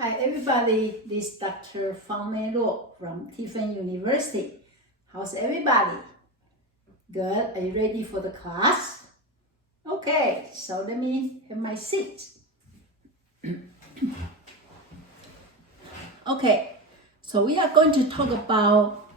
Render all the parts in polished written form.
Hi everybody, this is Dr. Fang-Mei Law from Tiffin University. How's everybody? Good, are you ready for the class? Okay, so let me have my seat. Okay, so we are going to talk about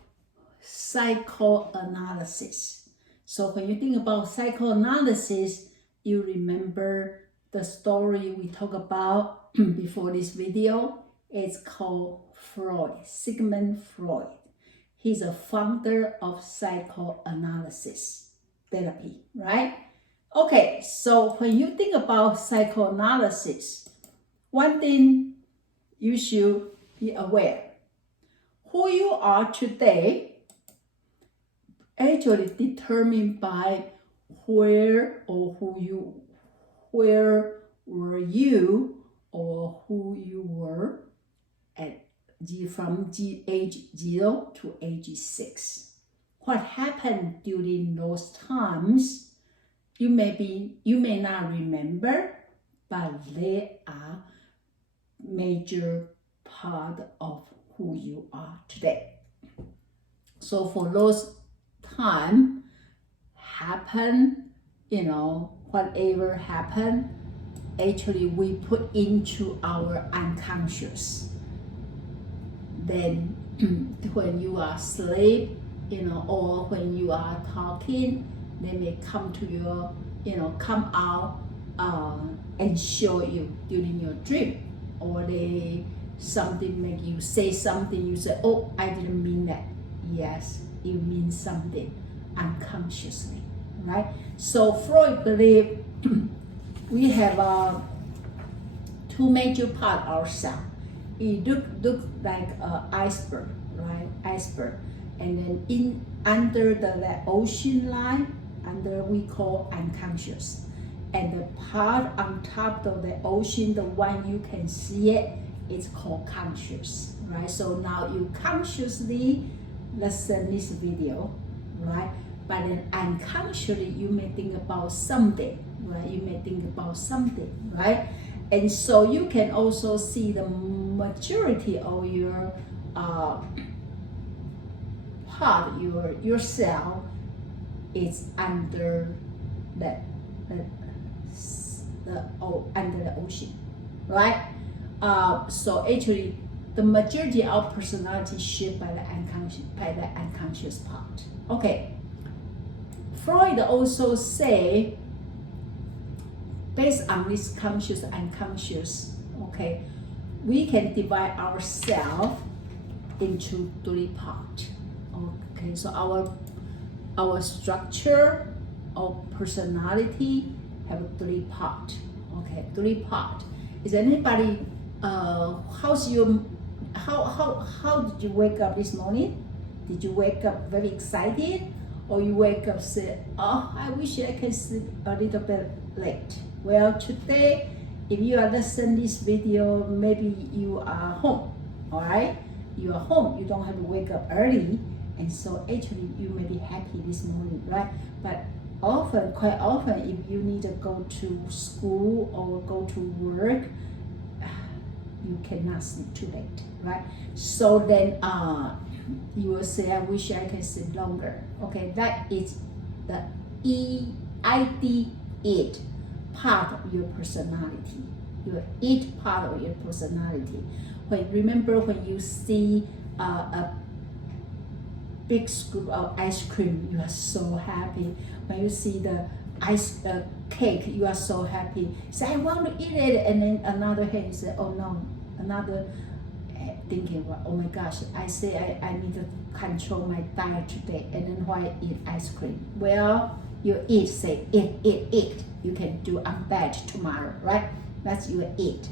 psychoanalysis. So when you think about psychoanalysis, you remember the story we talked about before this video. It's called Freud, Sigmund Freud. He's a founder of psychoanalysis therapy, right? Okay, so when you think about psychoanalysis, one thing you should be aware. Who you are today actually determined by where were you or who you were at from age 0 to age 6. What happened during those times, you may not remember, but they are major part of who you are today. So for those time happen, whatever happened, actually we put into our unconscious. Then when you are asleep, or when you are talking, they may come to your, come out and show you during your dream, or something make you say something, you say, oh, I didn't mean that. Yes, it means something unconsciously, right? So Freud believed we have two major parts of ourselves. It look like an iceberg, right? Iceberg, and then under the ocean line, we call unconscious, and the part on top of the ocean, the one you can see it, is called conscious, right? So now you consciously listen this video, right? But then unconsciously you may think about something, right? You may think about something, right? And so you can also see the majority of your part, yourself is under the ocean, right? So actually, the majority of personality shaped by the unconscious part. Okay. Freud also say, based on this conscious unconscious, okay, we can divide ourselves into three parts. Okay, so our structure of personality have three parts. Okay, three parts. Is anybody how did you wake up this morning? Did you wake up very excited, or you wake up say, oh, I wish I can sleep a little bit late? Well, today, if you are listening this video, maybe you are home, all right? You are home, you don't have to wake up early, and so actually you may be happy this morning, right? But quite often, if you need to go to school or go to work, you cannot sleep too late, right? So then you will say, I wish I can sleep longer. Okay, that is the it part of your personality. Your it part of your personality. Remember when you see a big scoop of ice cream, you are so happy. When you see the cake, you are so happy. Say, I want to eat it, and then another hand you say, oh no, another thinking, oh my gosh, I say I need to control my diet today, and then why eat ice cream? Well, your it say eat. You can do I'm bad tomorrow, right? That's your it.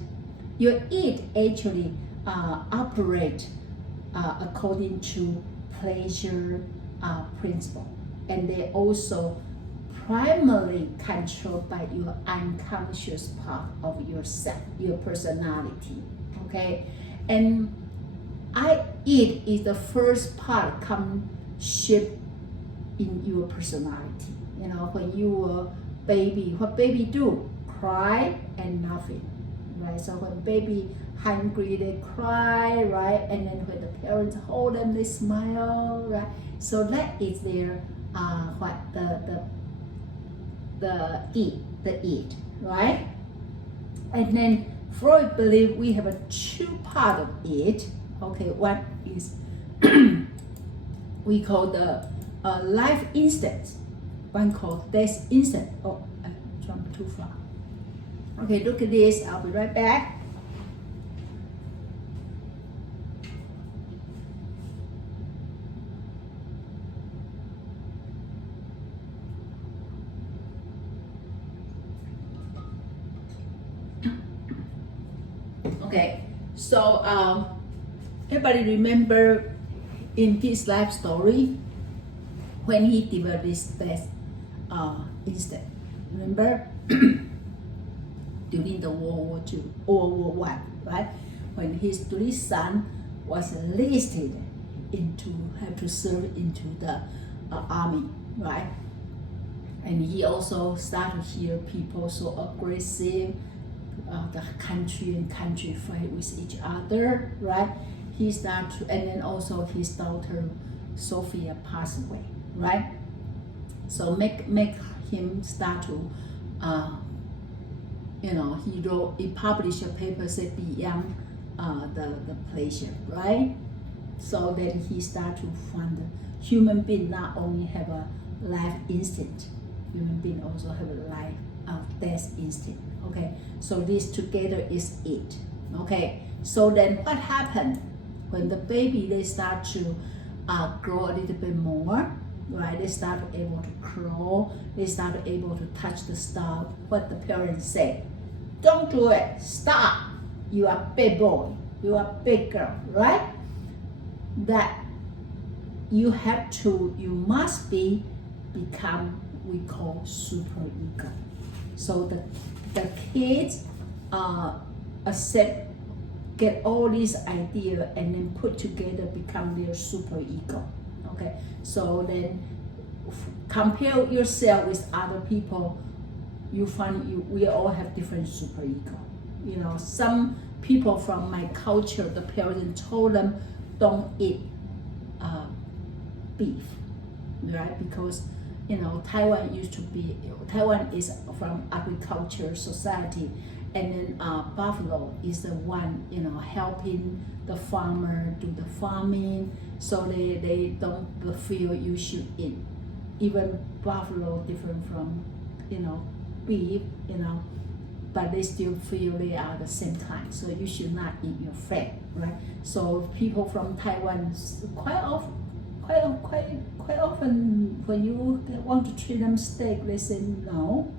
Your it actually operate according to pleasure principle, and they also primarily controlled by your unconscious part of yourself, your personality. Okay, and it is the first part come shape in your personality. When you were baby, what baby do? Cry and nothing, right? So when baby hungry, they cry, right? And then when the parents hold them, they smile, right? So that is their what the eat, right? And then Freud believe we have a two part of it. Okay, one is we call the life instinct, one called death instinct. Oh, I jumped too far. Okay, look at this. I'll be right back. Okay, so everybody remember in his life story when he developed this death instinct. Remember during the World War II or World War I, right? When his three sons was enlisted into have to serve into the army, right? And he also started to hear people so aggressive. The country and country fight with each other, right? He started to, and then also his daughter Sophia passed away, right? So make him start to, he published a paper said beyond the pleasure, right? So then he started to find the human being not only have a life instinct, human being also have a life death instinct. Okay, so this together is it. Okay, so then what happened when the baby they start to grow a little bit more, right? They start able to crawl, they start able to touch the stuff. What the parents say, don't do it, stop. You are big boy, you are big girl, right? That you must become we call super ego. So the kids get all these ideas and then put together become their super ego. Okay, so then compare yourself with other people. You find we all have different super ego. You know, some people from my culture, the parents told them don't eat beef, right? Because Taiwan is from agriculture society, and then buffalo is the one helping the farmer do the farming, so they don't feel you should eat. Even buffalo different from beef, but they still feel they are the same kind, so you should not eat your fat, right? So people from Taiwan quite often when you want to treat them steak, they say no,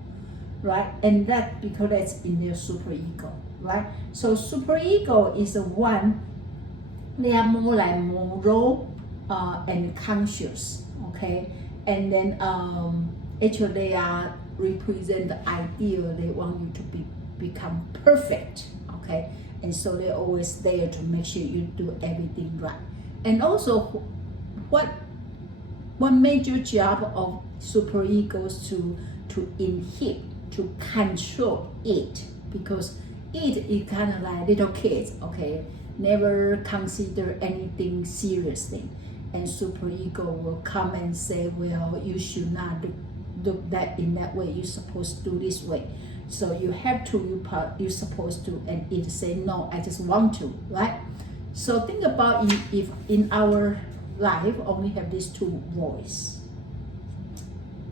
right? And that because that's in their super ego, right? So super ego is the one, they are more like moral and conscious, okay? And then actually they are represent the ideal they want you to become perfect, okay? And so they're always there to make sure you do everything right. And also one major job of super egos to inhibit, to control it, because it is kind of like little kids, okay? Never consider anything seriously, and super ego will come and say, well, you should not do that in that way, you're supposed to do this way, so you have to, you're supposed to, and it say no, I just want to, right? So think about if in our life only have these two voices,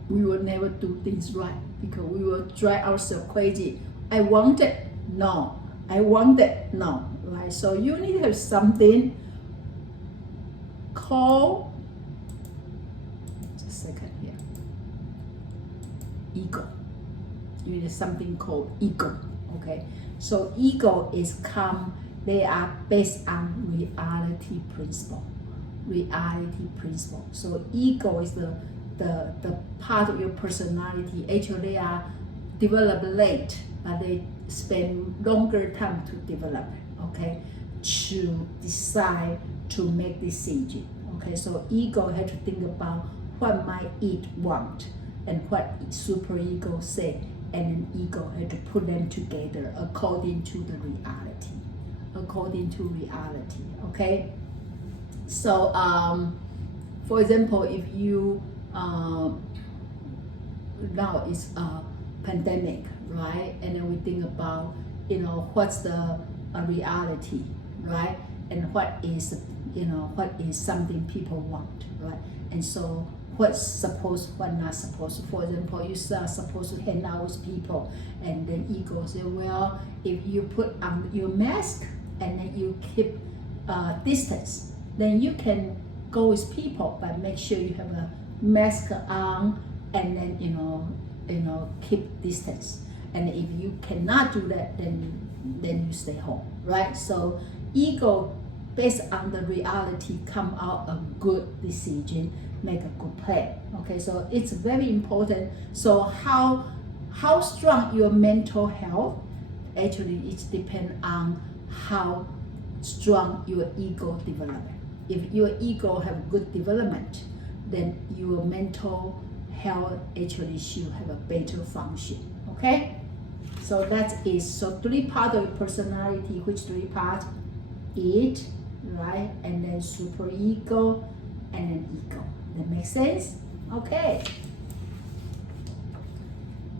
we will never do things right, because we will drive ourselves crazy. I want it, no. I want it, no. Right? So you need to have something called, just a second here, ego. You need something called ego. Okay. So ego is they are based on reality principle. Reality principle. So ego is the part of your personality. Actually they are developed late, but they spend longer time to develop, okay, to decide, to make decision. Okay, so ego had to think about what my id want and what super ego say and an ego have to put them together according to the reality. According to reality, okay? So, for example, if you, now it's a pandemic, right? And then we think about, what's the reality, right? And what is something people want, right? And so what's supposed, what not supposed. For example, you are supposed to hang out with people, and then ego say, well, if you put on your mask and then you keep distance, then you can go with people, but make sure you have a mask on, and then keep distance. And if you cannot do that, then you stay home, right? So ego, based on the reality, come out a good decision, make a good plan. Okay, so it's very important. So how strong your mental health, actually it depends on how strong your ego development. If your ego have good development, then your mental health actually should have a better function. Okay, so that is, so 3 parts of your personality. Which 3 parts? It, right? And then superego, and then ego. That makes sense? Okay.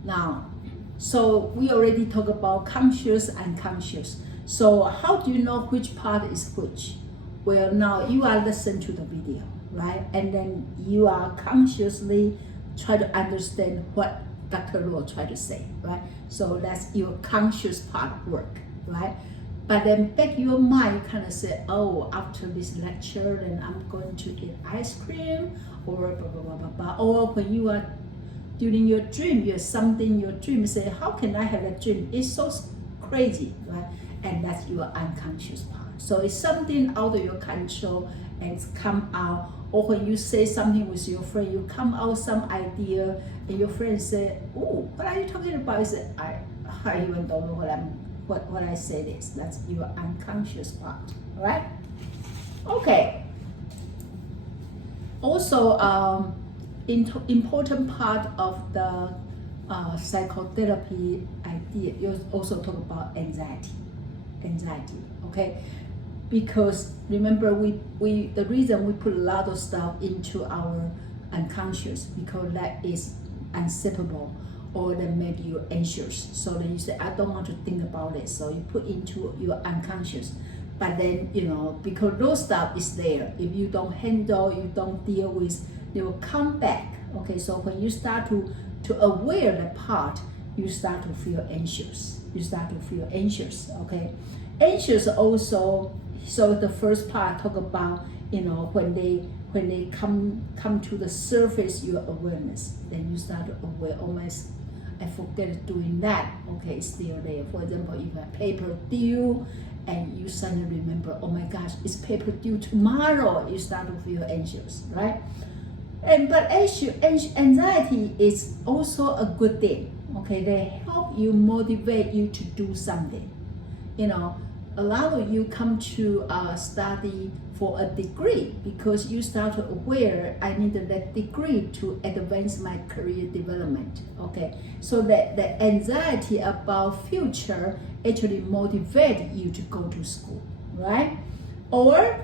Now, so we already talked about conscious and unconscious. So how do you know which part is which? Well, now you are listening to the video, right? And then you are consciously try to understand what Dr. Law tried to say, right? So that's your conscious part work, right? But then back your mind kind of say, oh, after this lecture, then I'm going to eat ice cream, or blah, blah, blah, blah, blah. Or when you are during your dream, you have something in your dream, say, how can I have a dream? It's so crazy, right? And that's your unconscious part. So it's something out of your control, and it's come out. Or when you say something with your friend, you come out some idea, and your friend say, oh, what are you talking about? You say, I even don't know what I said is. That's your unconscious part, right? Okay. Also, important part of the psychotherapy idea, you also talk about anxiety, okay? Because remember, the reason we put a lot of stuff into our unconscious, because that is unsippable, or that make you anxious. So then you say, I don't want to think about it. So you put into your unconscious. But then, because those stuff is there, if you don't handle, you don't deal with, they will come back. Okay, so when you start to aware the part, you start to feel anxious. Okay? Anxious also, so the first part talk about, when they come to the surface, your awareness, then you start to aware, oh my, I forget doing that. Okay, it's still there. For example, if a paper due, and you suddenly remember, oh my gosh, it's paper due tomorrow, you start to feel anxious, right? But anxiety is also a good thing. Okay, they help you, motivate you to do something. A lot of you come to study for a degree because you start to aware, I need that degree to advance my career development. Okay, so that the anxiety about future actually motivate you to go to school, right? Or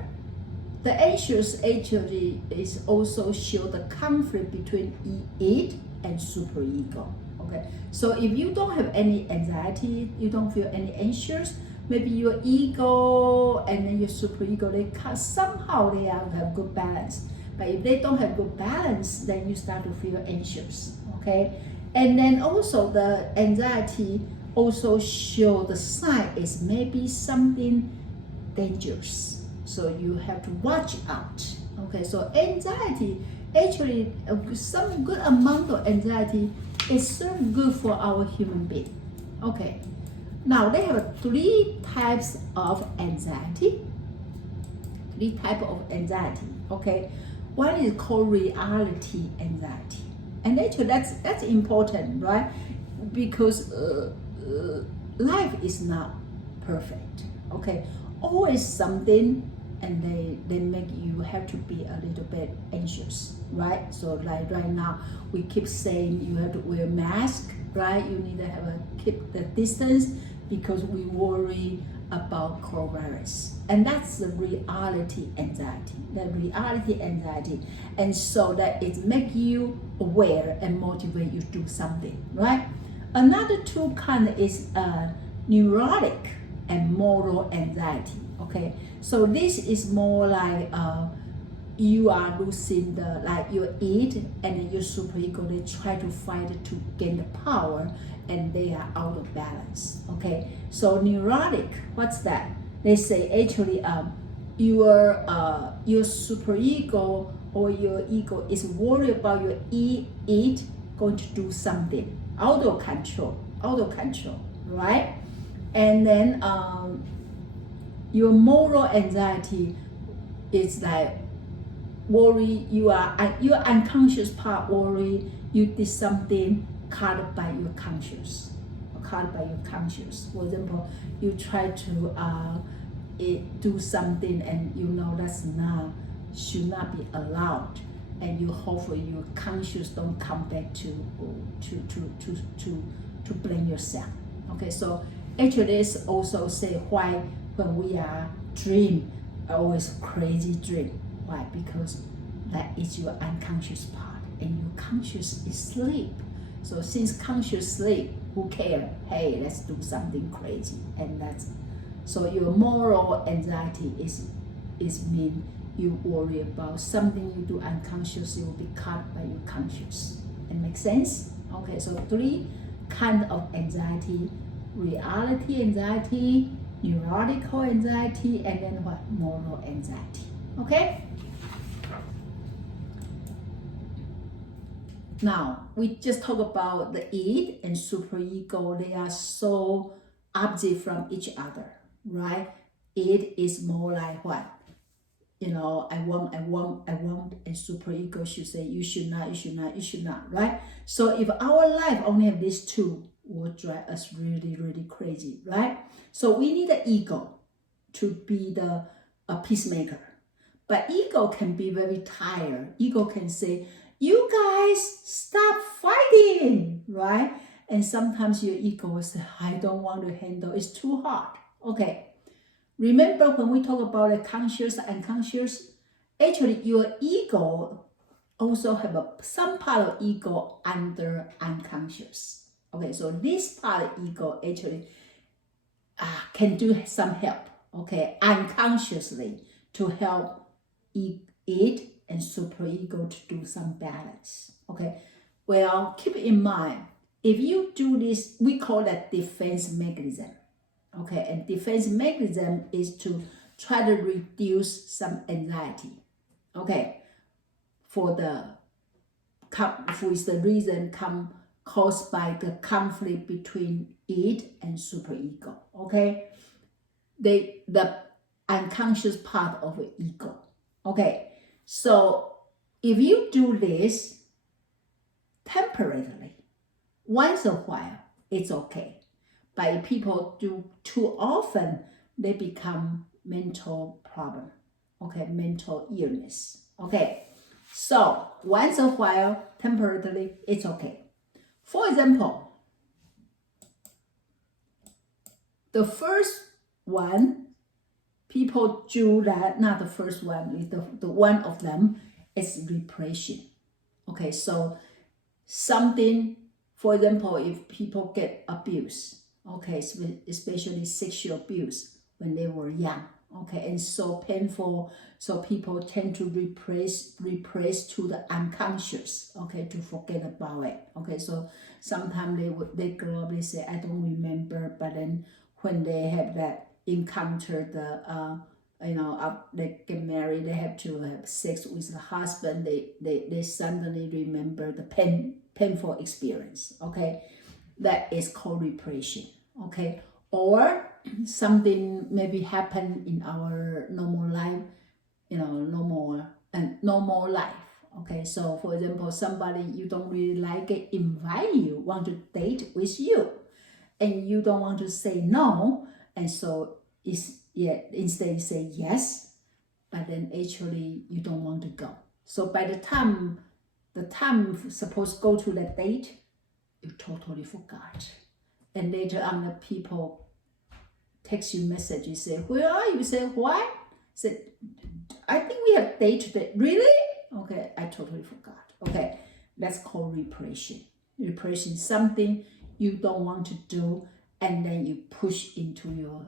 the anxious actually is also show the conflict between it and superego. Okay, so if you don't have any anxiety, you don't feel any anxious, maybe your ego and then your superego, somehow they have good balance. But if they don't have good balance, then you start to feel anxious. Okay, and then also the anxiety also show the sign is maybe something dangerous. So you have to watch out. Okay, so anxiety, actually some good amount of anxiety is so good for our human being. Okay, now they have 3 types of anxiety. Okay, one is called reality anxiety, and actually that's important, right? Because life is not perfect. Okay, always something and they make you have to be a little bit anxious, right? So like right now, we keep saying you have to wear a mask, right? You need to have keep the distance because we worry about coronavirus. And that's the reality anxiety, and so that it make you aware and motivate you to do something, right? Another two kind is neurotic and moral anxiety. Okay, so this is more like you are losing the, like you eat and your superego, they try to fight to gain the power and they are out of balance. Okay, so neurotic, what's that? They say actually your superego or your ego is worried about your eat going to do something out of control, right? And then your moral anxiety is like worry, your unconscious part worry you did something caught by your conscious. For example, you try to do something and you know that's not, should not be allowed, and you hopefully your conscious don't come back to blame yourself. Okay, so actually this also say why when we are dream, always crazy dream. Why? Because that is your unconscious part and your conscious is sleep. So since conscious sleep, who care? Hey, let's do something crazy. And that's, so your moral anxiety is mean you worry about something you do unconsciously will be caught by your conscious. It makes sense? Okay, so three kind of anxiety: reality anxiety, neurotical anxiety, and then what? Moral anxiety. Okay? Now, we just talk about the id and superego. They are so opposite from each other, right? Id is more like what? You know, I want, and superego should say, you should not, right? So if our life only have these two, will drive us really, really crazy, right? So we need the ego to be a peacemaker. But ego can be very tired. Ego can say, you guys stop fighting, right? And sometimes your ego will say, I don't want to handle, it's too hard. Okay, remember when we talk about the conscious and unconscious, actually your ego also have some part of ego under unconscious. Okay, so this part of ego actually can do some help, okay, unconsciously to help it and superego to do some balance. Okay, well, keep in mind, if you do this, we call that defense mechanism. Okay, and defense mechanism is to try to reduce some anxiety. Okay, for the reason caused by the conflict between it and superego. Okay, the unconscious part of the ego. Okay, so if you do this temporarily, once a while, it's okay. But if people do too often, they become mental problem. Okay, mental illness. Okay, so once a while, temporarily, it's okay. For example, the first one, people do that, not the first one, the one of them is repression. Okay, so something, for example, if people get abused, okay, especially sexual abuse when they were young, okay, and so painful, so people tend to repress to the unconscious, okay, to forget about it. Okay, so sometimes they grow up, they say, I don't remember, but then when they have that encounter they get married, they have to have sex with the husband, they suddenly remember the painful experience. Okay, that is called repression. Okay, or something maybe happen in our normal life, normal life. Okay, so for example, somebody you don't really like it invite you, want to date with you, and you don't want to say no, and so instead you say yes, but then actually you don't want to go. So by the time supposed to go to that date, you totally forgot. And later on, the people text you message, you say, where are you? You say, why? Said, I think we have date today. Really? Okay, I totally forgot. Okay, that's called repression. Repression, something you don't want to do, and then you push into your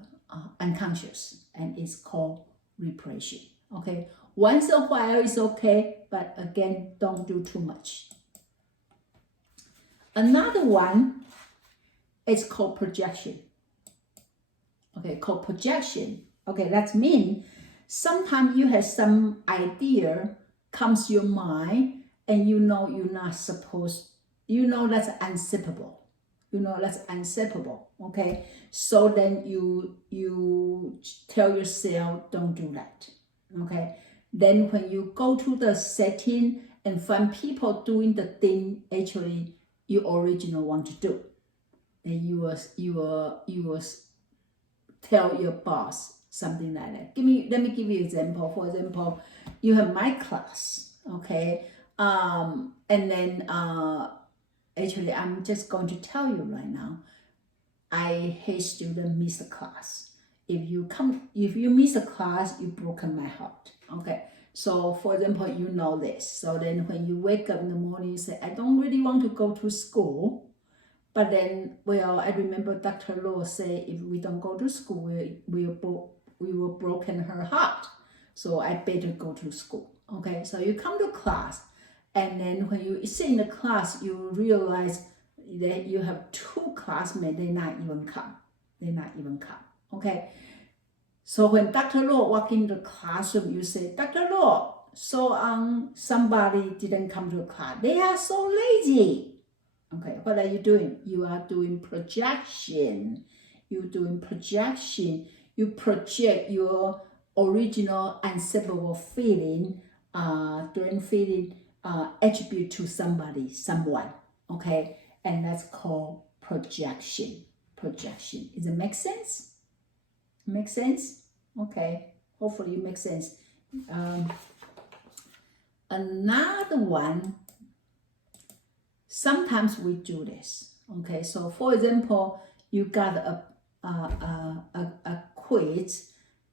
unconscious, and it's called repression. Okay, once a while is okay, but again, don't do too much. Another one is called projection. Okay, called projection. Okay, that means sometimes you have some idea comes to your mind, and you know you're not supposed, you know that's unsippable. You know that's unsippable. Okay, so then you tell yourself, don't do that. Okay, then when you go to the setting and find people doing the thing actually you originally want to do, then you will tell your boss something like that. Let me give you an example. For example, you have my class, okay, and then actually I'm just going to tell you right now, I hate students miss a class. If you miss a class, you broken my heart. Okay, so for example, you know this. So then when you wake up in the morning, you say, I don't really want to go to school. But then, well, I remember Dr. Law say, if we don't go to school, we will broken her heart. So I better go to school. Okay, so you come to class, and then when you sit in the class, you realize that you have two classmates, they not even come. Okay, so when Dr. Law walk in the classroom, you say, Dr. Law, so somebody didn't come to class. They are so lazy. Okay, what are you doing? You are doing projection. You're doing projection. You project your original unsippable feeling, attribute to somebody, someone. Okay, and that's called projection. Projection. Does it make sense? Make sense? Okay, hopefully it makes sense. Another one. Sometimes we do this. Okay, so for example, you got a quiz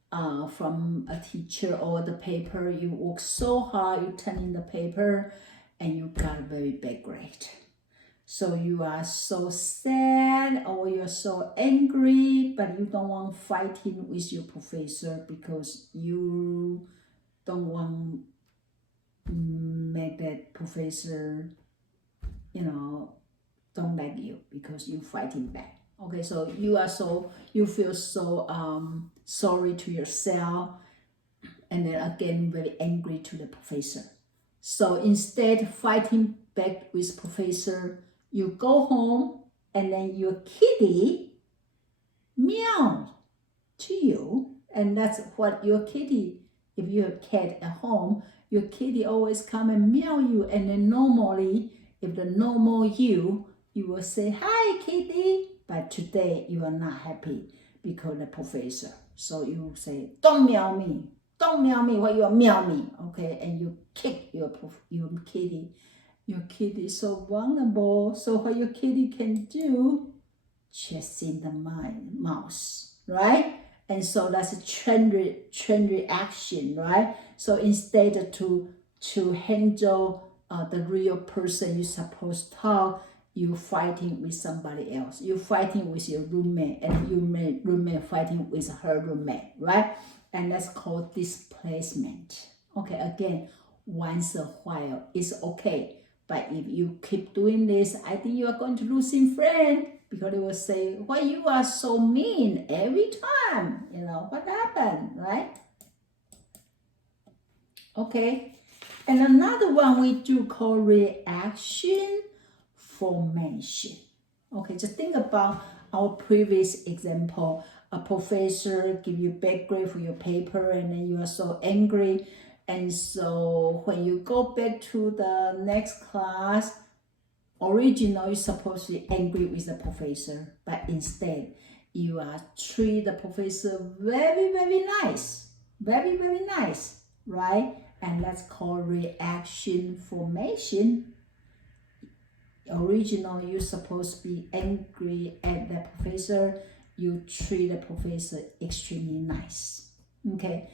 from a teacher or the paper. You work so hard, you turn in the paper, and you got a very bad grade. So you are so sad or you're so angry, but you don't want fighting with your professor because you don't want make that professor, don't like you because you're fighting back. Okay, so you feel so sorry to yourself, and then again very angry to the professor. So instead of fighting back with professor, you go home and then your kitty meow to you, and that's what your kitty, if you have cat at home, your kitty always come and meow you, and then normally if the normal you will say, hi kitty, but today you are not happy because the professor. So you say, don't meow me, why you meow me, okay? And you kick your kitty. Your kitty is so vulnerable. So what your kitty can do, chasing the mouse, right? And so that's a chain reaction, right? So instead to handle the real person you're supposed to talk, you're fighting with somebody else. You're fighting with your roommate, and your roommate fighting with her roommate, right? And that's called displacement. Okay, again, once a while it's okay. But if you keep doing this, I think you are going to lose your friend, because they will say, why you are so mean every time? What happened, right? Okay. And another one we do call reaction formation. Okay, just think about our previous example. A professor give you bad grade for your paper, and then you are so angry. And so when you go back to the next class, originally you're supposed to be angry with the professor, but instead you are treat the professor very, very nice. Very, very nice. right? And that's called reaction formation. Originally, you're supposed to be angry at the professor. You treat the professor extremely nice. Okay.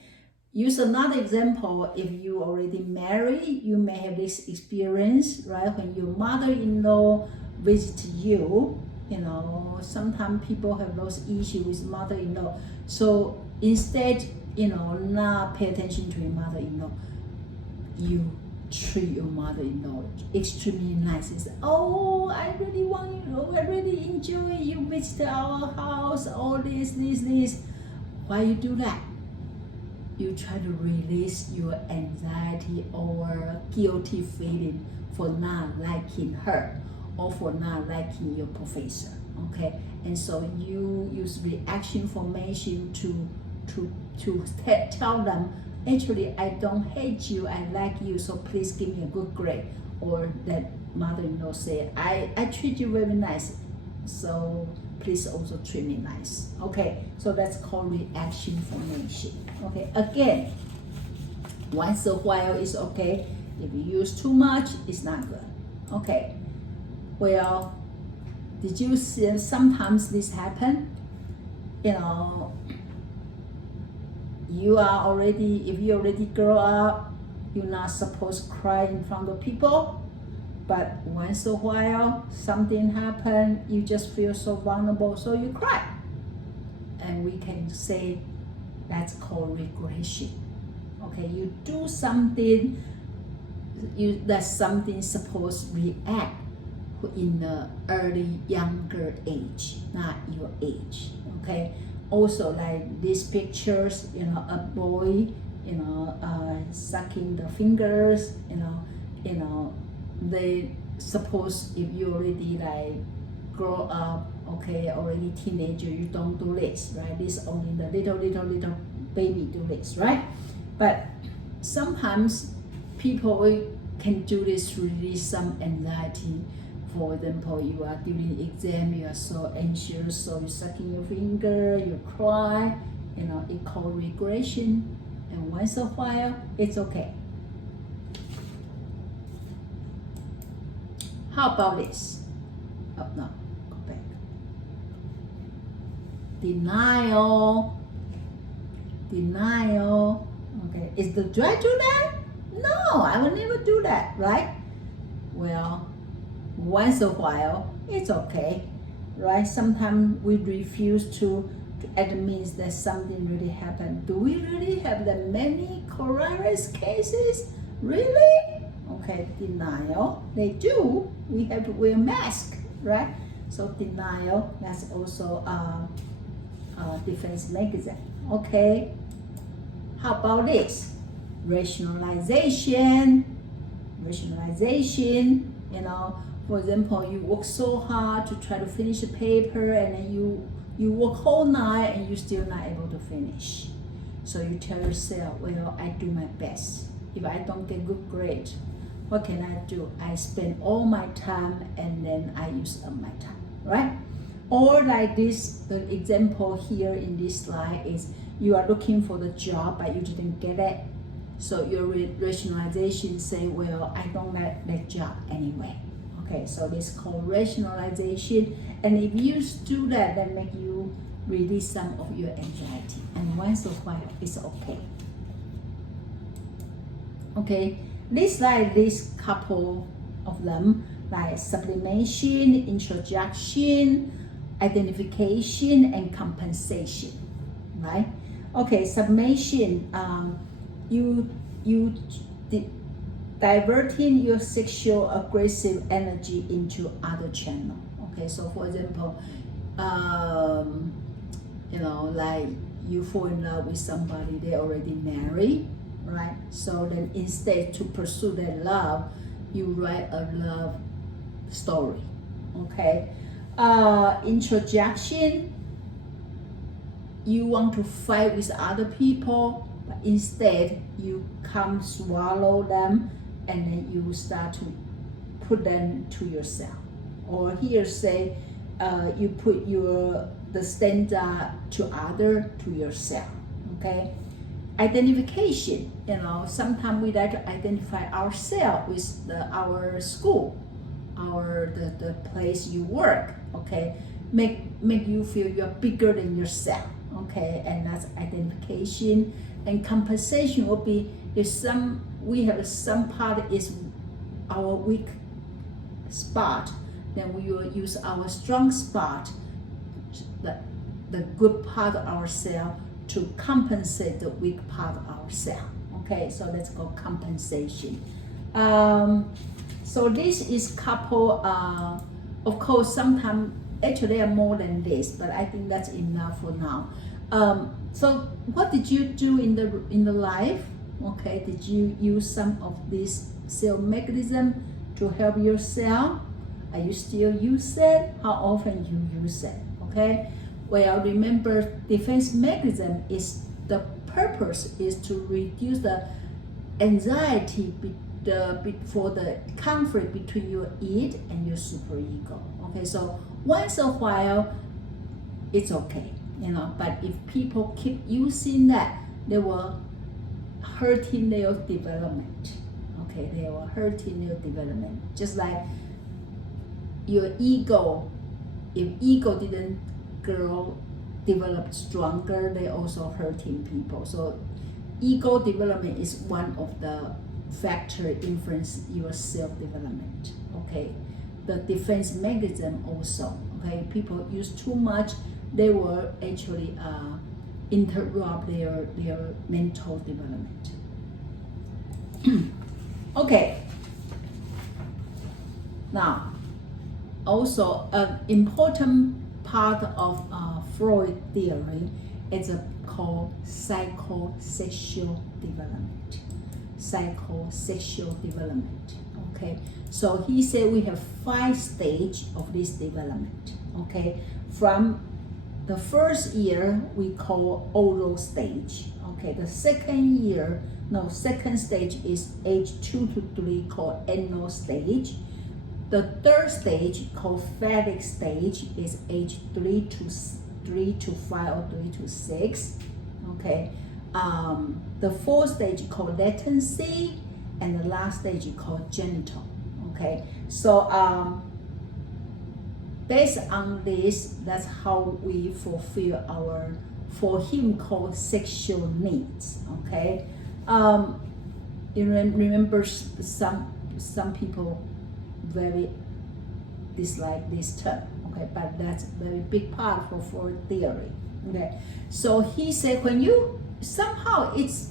Use another example. If you already married, you may have this experience, right? When your mother-in-law visits you, sometimes people have those issues with mother-in-law. So instead, not pay attention to your mother-in-law, you treat your mother-in-law extremely nice. It's, oh, I really want you, I really enjoy you visit our house, all this. Why you do that? You try to release your anxiety or guilty feeling for not liking her or for not liking your professor. Okay, and so you use reaction formation to tell them, actually, I don't hate you, I like you, so please give me a good grade. Or that mother-in-law say, I treat you very nice, so please also treat me nice. Okay, so that's called reaction formation. Okay, again, once a while is okay. If you use too much, it's not good. Okay, well, did you see sometimes this happen? You are already, if you already grow up, you're not supposed to cry in front of people. But once a while, something happen, you just feel so vulnerable, so you cry. And we can say that's called regression. Okay, you do something, that's something supposed to react in the early, younger age, not your age. Okay. Also, like these pictures, a boy, sucking the fingers, they suppose if you already like grow up, okay, already teenager, you don't do this, right? This only the little baby do this, right? But sometimes people can do this to release some anxiety. For example, you are during exam, you are so anxious, so you're sucking your finger, you cry, it called regression. And once a while, it's okay. How about this? Oh, no, go back. Denial. Okay, do I do that? No, I will never do that, right? Well, once a while, it's okay, right? Sometimes we refuse to admit that something really happened. Do we really have that many coronavirus cases? Really? Okay, denial. They do. We have to wear mask, right? So denial, that's also a defense mechanism. Okay. How about this? Rationalization. For example, you work so hard to try to finish a paper, and then you work whole night and you're still not able to finish. So you tell yourself, well, I do my best. If I don't get good grade, what can I do? I spend all my time and then I use up my time, right? Or like this, the example here in this slide is you are looking for the job but you didn't get it. So your rationalization say, well, I don't like that job anyway. Okay, so this is called rationalization. And if you do that, that make you release some of your anxiety. And once in a while, it's okay. Okay, this couple of them, like sublimation, introjection, identification, and compensation, right? Okay, sublimation, diverting your sexual aggressive energy into other channel. Okay, so for example, like you fall in love with somebody, they already married, right? So then instead to pursue that love, you write a love story. Okay, introjection, you want to fight with other people, but instead you come swallow them and then you start to put them to yourself. Or here say you put the standard to other to yourself. Okay, identification. Sometimes we like to identify ourselves with our school, the place you work. Okay, make you feel you're bigger than yourself. Okay, and that's identification. And compensation will be if we have some part is our weak spot, then we will use our strong spot, the good part of ourselves, to compensate the weak part of ourselves. Okay, so that's called compensation. So this is couple. Of course, sometimes actually there are more than this, but I think that's enough for now. So what did you do in the life? Okay, did you use some of this self mechanism to help yourself? Are you still use it? How often you use it? Okay. Well, remember, defense mechanism is the purpose is to reduce the anxiety for the conflict between your id and your superego. Okay, so once a while, it's okay, But if people keep using that, they will hurting their development. Okay, they will hurting their development. Just like your ego, if ego didn't grow, develop stronger, they also hurting people. So ego development is one of the factor influence your self-development. Okay, the defense mechanism also. Okay, people use too much, they will actually interrupt their mental development. Okay, now also an important part of Freud theory is called psychosexual development. Psychosexual development. Okay, so he said we have 5 stages of this development. Okay, from the first year we call oral stage. Okay, the second stage is age 2 to 3 called anal stage. The third stage called phatic stage is age 3 to 5 or 3 to 6. Okay, the fourth stage called latency, and the last stage called genital. Okay, so based on this, that's how we fulfill our, for him, called sexual needs. Okay, you remember some people very dislike this term. Okay, but that's a very big part for Freud theory. Okay, so he said when you somehow it's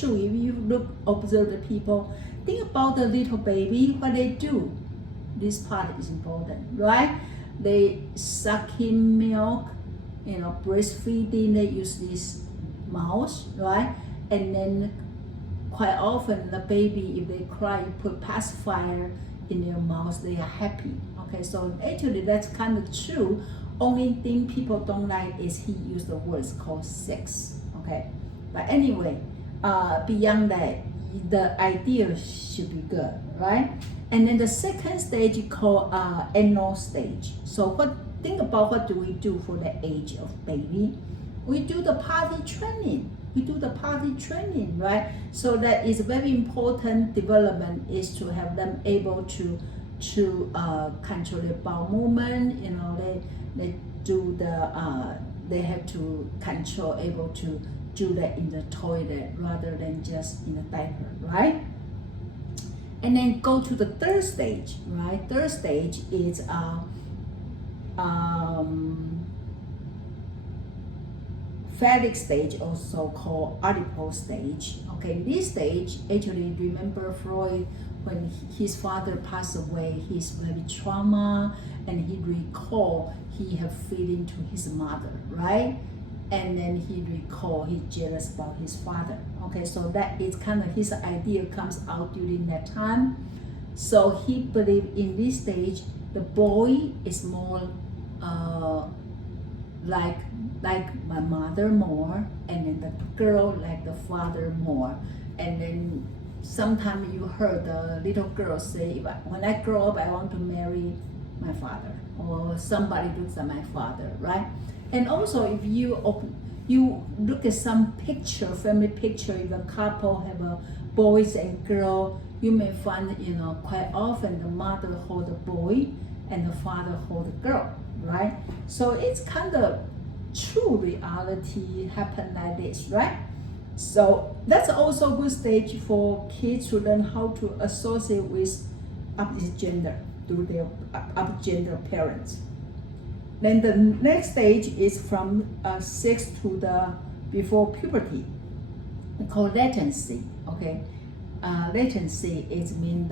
true. If you observe the people, think about the little baby, what they do. This part is important, right? They suck in milk, breastfeeding. They use this mouth, right? And then quite often the baby, if they cry, you put pacifier in their mouth, they are happy. Okay, so actually that's kind of true. Only thing people don't like is he used the words called sex. Okay, but anyway, beyond that, the idea should be good, right? And then the second stage is called anal stage. So think about what do we do for the age of baby? We do the party training. Right? So that is very important development, is to have them able to control their bowel movement. They do they have to control, able to do that in the toilet rather than just in a diaper, right? And then go to the third stage, right? Third stage is phatic stage, also called adipose stage. Okay, this stage, actually, remember Freud, when his father passed away, he's very trauma, and he recall he have feeling to his mother, right? And then he recall he's jealous about his father. Okay, so that is kind of his idea comes out during that time. So he believed in this stage, the boy is more like my mother more, and then the girl like the father more. And then sometimes you heard the little girl say, when I grow up, I want to marry my father, or somebody looks at my father, right? And also if you you look at some picture, family picture, if a couple have a boys and girl, you may find, quite often the mother hold the boy and the father hold the girl, right? So it's kind of true reality happen like this, right? So that's also a good stage for kids to learn how to associate with opposite gender through their opposite gender parents. Then the next stage is from 6 to the before puberty. We call latency. Okay, latency is mean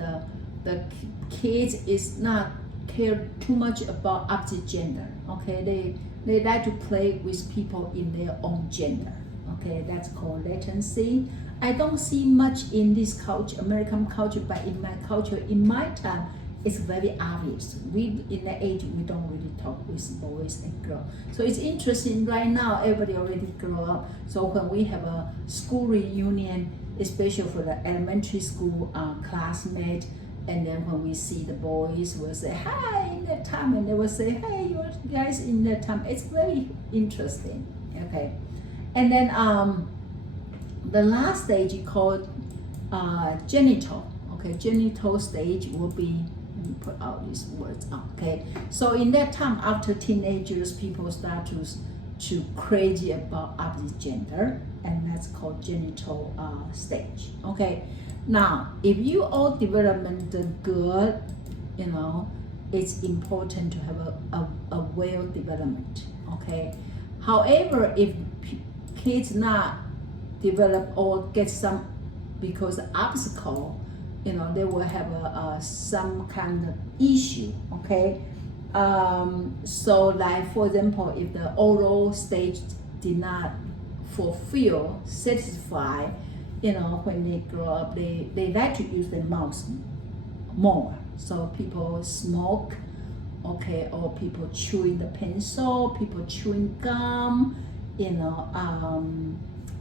the kids is not care too much about opposite gender. Okay, they like to play with people in their own gender. Okay, that's called latency. I don't see much in this culture, American culture, but in my culture, in my time, it's very obvious. We in the age we don't really talk with boys and girls. So it's interesting right now. Everybody already grow up. So when we have a school reunion, especially for the elementary school classmate, and then when we see the boys, we'll say hi in that time, and they will say hey you guys in that time. It's very interesting. Okay, and then the last stage is called genital. Okay, genital stage will be, let me put out these words. Okay, so in that time, after teenagers, people start to crazy about opposite gender, and that's called genital stage. Okay, now if you all development good, it's important to have a well development. Okay, however, if kids not develop or get some because obstacle, they will have some kind of issue. Okay, so like for example, if the oral stage did not fulfill, satisfy, when they grow up, they like to use their mouth more. So people smoke, okay, or people chewing the pencil, people chewing gum,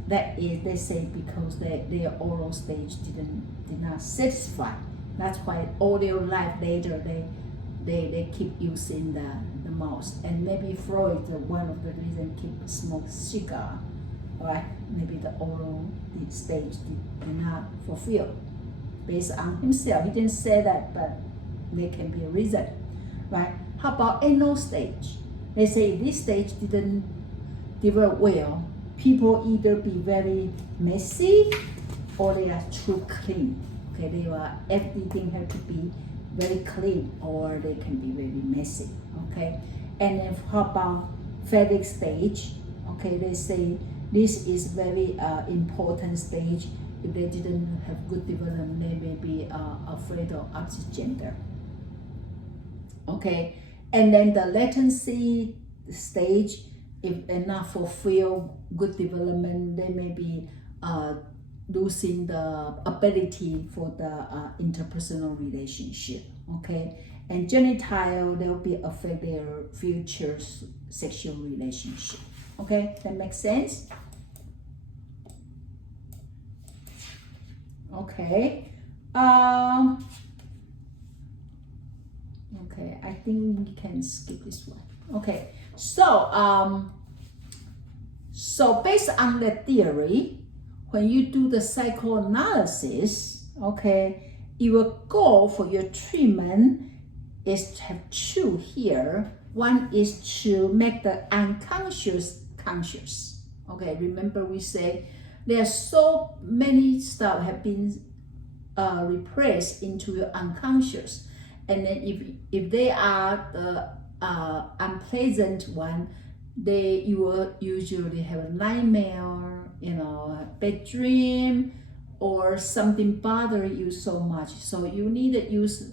that is, they say because their oral stage did not satisfy. That's why all their life later they keep using the mouth. And maybe Freud, one of the reasons, keep smoke cigar, right? Maybe the oral stage did not fulfill based on himself. He didn't say that, but there can be a reason, right? How about anal stage? They say if this stage didn't develop well, people either be very messy or they are too clean. Okay, everything have to be very clean, or they can be very messy. Okay, and then how about phallic stage? Okay, they say this is very important stage. If they didn't have good development, they may be afraid of opposite gender. Okay, and then the latency stage, if they not fulfill good development, they may be losing the ability for the interpersonal relationship. Okay, and genital, they'll be affect their future sexual relationship. Okay, that makes sense. Okay. Okay, I think we can skip this one. Okay, so based on the theory, when you do the psychoanalysis, okay, your goal for your treatment is to have two here. One is to make the unconscious conscious. Okay, remember we say there are so many stuff have been repressed into your unconscious, and then if they are the unpleasant one, you will usually have a nightmare, bad dream, or something bother you so much. So you need to use,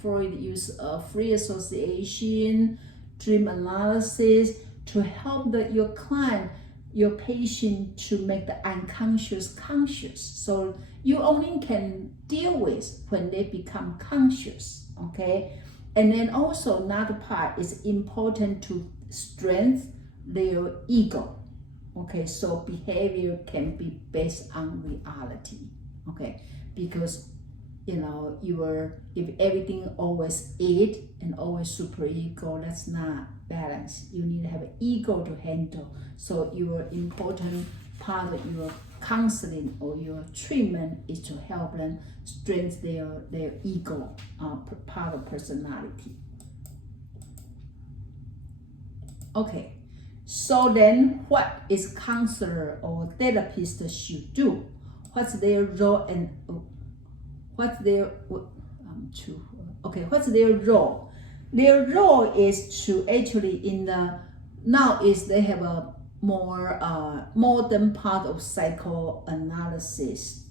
Freud use free association, dream analysis to help your client, your patient, to make the unconscious conscious. So you only can deal with when they become conscious. Okay, and then also another part is important to strengthen their ego. Okay, so behavior can be based on reality. Okay, because if everything always id and always super ego, that's not balanced. You need to have an ego to handle. So your important part of your counseling or your treatment is to help them strengthen their ego part of personality. Okay, so then what is counselor or therapist should do? What's their role and what's their role? Their role is to actually they have a more modern part of psychoanalysis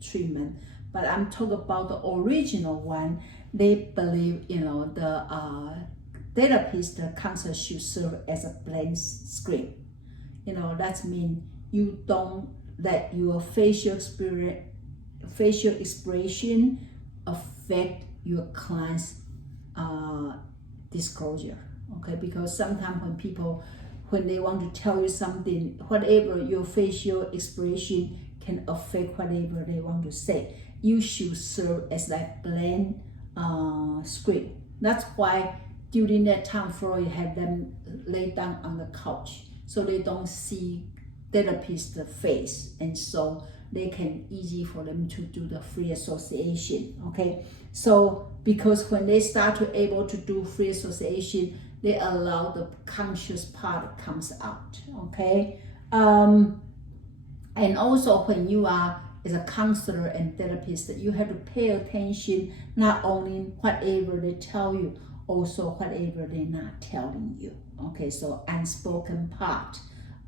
treatment, but I'm talking about the original one. They believe the therapist, the counselor should serve as a blank screen. That means you don't let your facial expression affect your client's disclosure. Okay, because sometimes when they want to tell you something, whatever your facial expression can affect whatever they want to say. You should serve as like blank screen. That's why during that time Freud had them lay down on the couch so they don't see therapist's face, and so they can easy for them to do the free association. Okay, so because when they start to able to do free association, they allow the conscious part comes out. Okay, and also when you are as a counselor and therapist, you have to pay attention not only whatever they tell you, also whatever they're not telling you. Okay, so unspoken part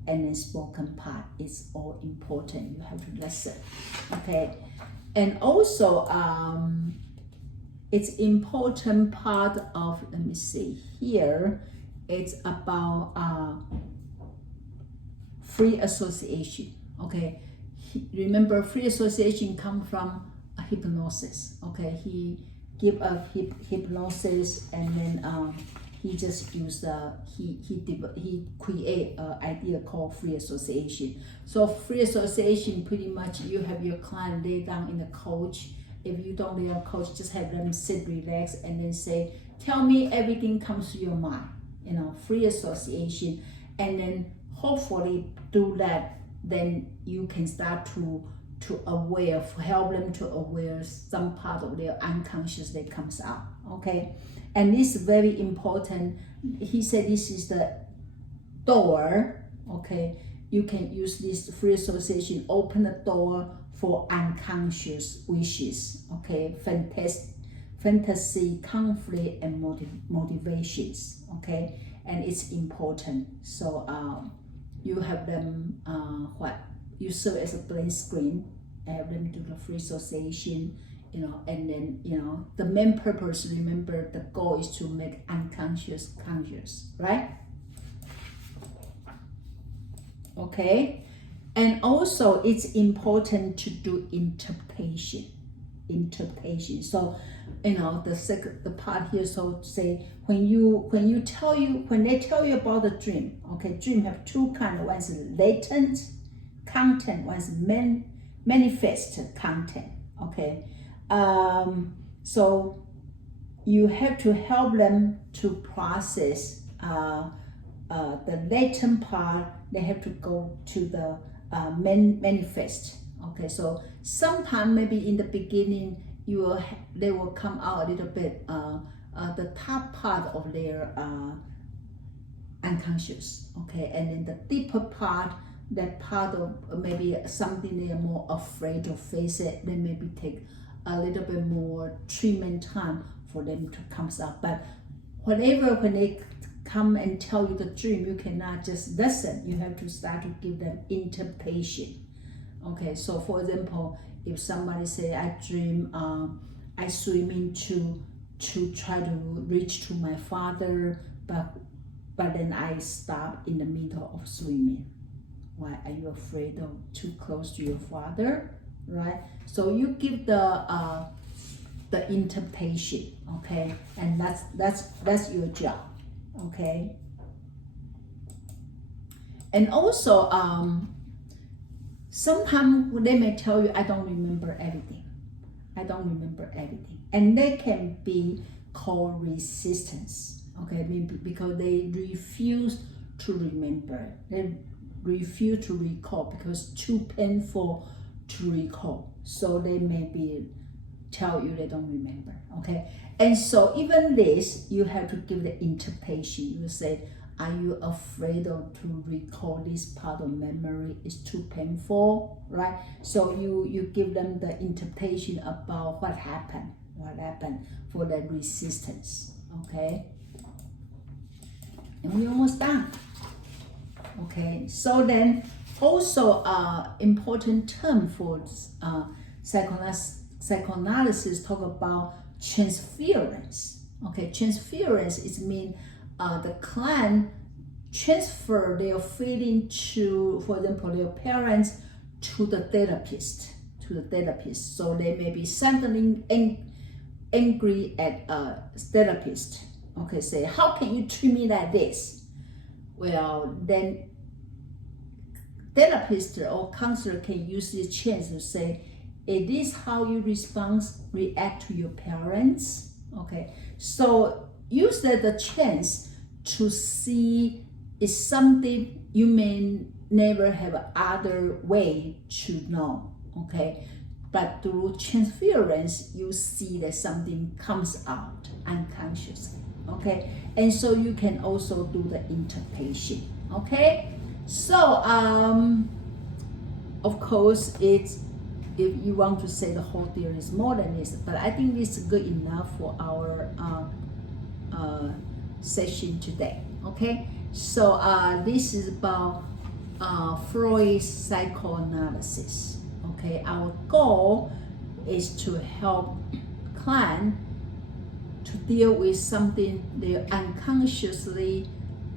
and the spoken part is all important. You have to listen. Okay, and also it's important part of, let me see here, it's about free association. Okay, remember free association come from a hypnosis. Okay, he give a hypnosis, and then he just used he create an idea called free association. So free association, pretty much you have your client lay down in the couch. If you don't lay on the couch, just have them sit, relax, and then say, tell me everything comes to your mind. Free association, and then hopefully do that. Then you can start to help them to aware some part of their unconscious that comes out. Okay, and this is very important. He said this is the door. Okay, you can use this free association, open the door for unconscious wishes. Okay, fantasy, conflict, and motivations. Okay, and it's important. So you have them you serve as a blank screen, have them do the free association, and then the main purpose, remember, the goal is to make unconscious conscious, right? Okay, and also it's important to do interpretation. So the part here, so say when they tell you about the dream. Okay, dream have two kinds. One is latent content, one is manifest content. Okay, so you have to help them to process the latent part. They have to go to the manifest. Okay, so sometime maybe in the beginning they will come out a little bit the top part of their unconscious. Okay, and then the deeper part, that part of maybe something they are more afraid to face it, they maybe take a little bit more treatment time for them to come out. But when they come and tell you the dream, you cannot just listen. You have to start to give them interpretation. Okay, so for example, if somebody say, I dream I swimming to try to reach to my father, but then I stop in the middle of swimming. Why are you afraid of too close to your father? Right? So you give the interpretation. Okay, and that's your job. Okay, and also sometimes they may tell you, I don't remember everything. I don't remember everything. And they can be called resistance, okay? Because they refuse to remember. They refuse to recall because it's too painful to recall. So they maybe tell you they don't remember, okay? And so even this, you have to give the interpretation. You say, are you afraid of to recall this part of memory? It's too painful, right? So you give them the interpretation about what happened for the resistance, okay? And we're almost done. Okay, so then also important term for psychoanalysis talk about transference. Okay, transference is mean the client transfer their feeling to, for example, their parents to the therapist. So they may be suddenly angry at a therapist. Okay, say, how can you treat me like this? Well, then therapist or counselor can use this chance to say, is this how you react to your parents? Okay, so use the chance to see is something you may never have other way to know, okay? But through transference, you see that something comes out unconsciously, okay? And so you can also do the interpretation, okay? So, of course, it's, if you want to say the whole theory is more than this, but I think this is good enough for our session today, okay? So this is about Freud's psychoanalysis, okay? Our goal is to help client to deal with something they unconsciously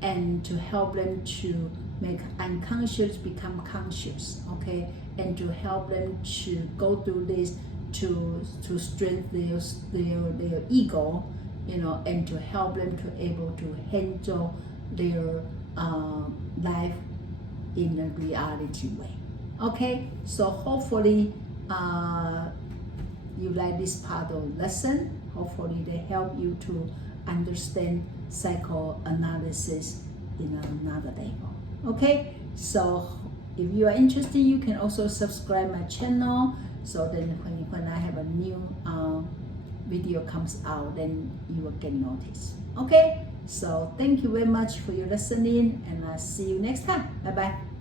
and to help them to make unconscious become conscious, okay? And to help them to go through this to strengthen their ego, you know, and to help them to able to handle their life in a reality way. Okay, so hopefully you like this part of lesson. Hopefully they help you to understand psychoanalysis in another level. Okay, so if you are interested, you can also subscribe my channel, so then when I have a new video comes out, then you will get notice. Okay, so thank you very much for your listening, and I'll see you next time. Bye bye.